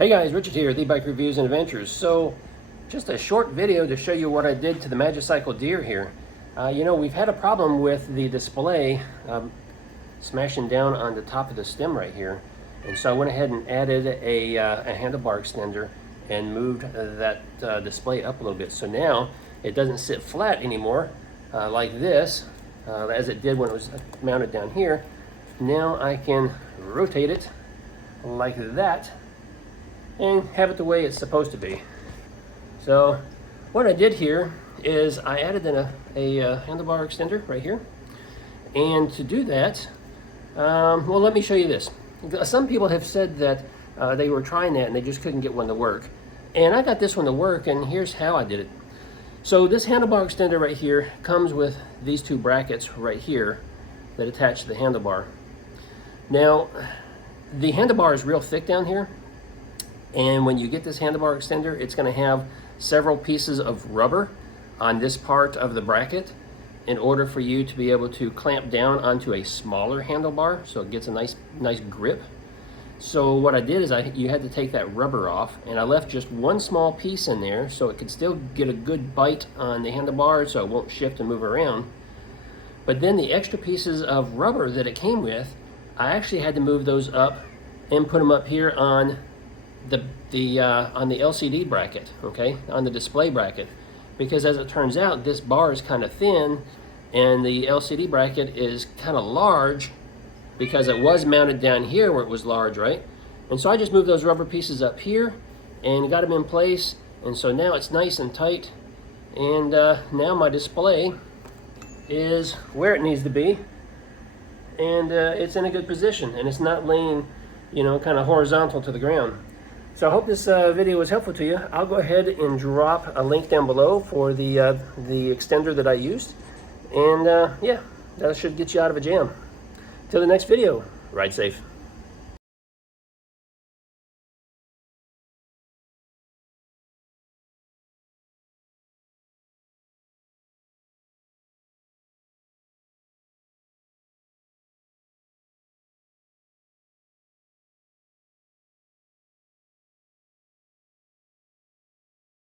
Hey guys, Richard here with eBike Reviews and Adventures. So, just a short video to show you what I did to the Magicycle Deer here. We've had a problem with the display smashing down on the top of the stem right here. And so I went ahead and added a handlebar extender and moved that display up a little bit. So now it doesn't sit flat anymore like this, as it did when it was mounted down here. Now I can rotate it like that and have it the way it's supposed to be. So what I did here is I added in a handlebar extender right here. And to do that, well, let me show you this. Some people have said that they were trying that and they just couldn't get one to work. And I got this one to work, and here's how I did it. So this handlebar extender right here comes with these two brackets right here that attach to the handlebar. Now, the handlebar is real thick down here. And when you get this handlebar extender, it's going to have several pieces of rubber on this part of the bracket in order for you to be able to clamp down onto a smaller handlebar so it gets a nice grip. So what I did is you had to take that rubber off, and I left just one small piece in there so it could still get a good bite on the handlebar so it won't shift and move around. But then the extra pieces of rubber that it came with, I actually had to move those up and put them up here on the LCD bracket, okay, on the display bracket, because as it turns out, this bar is kind of thin and the LCD bracket is kind of large because it was mounted down here where it was large, right? And so I just moved those rubber pieces up here and got them in place, and so now it's nice and tight, and now my display is where it needs to be, and it's in a good position, and it's not laying, kind of horizontal to the ground. So I hope this video was helpful to you. I'll go ahead and drop a link down below for the extender that I used. And yeah, that should get you out of a jam. Till the next video, ride safe.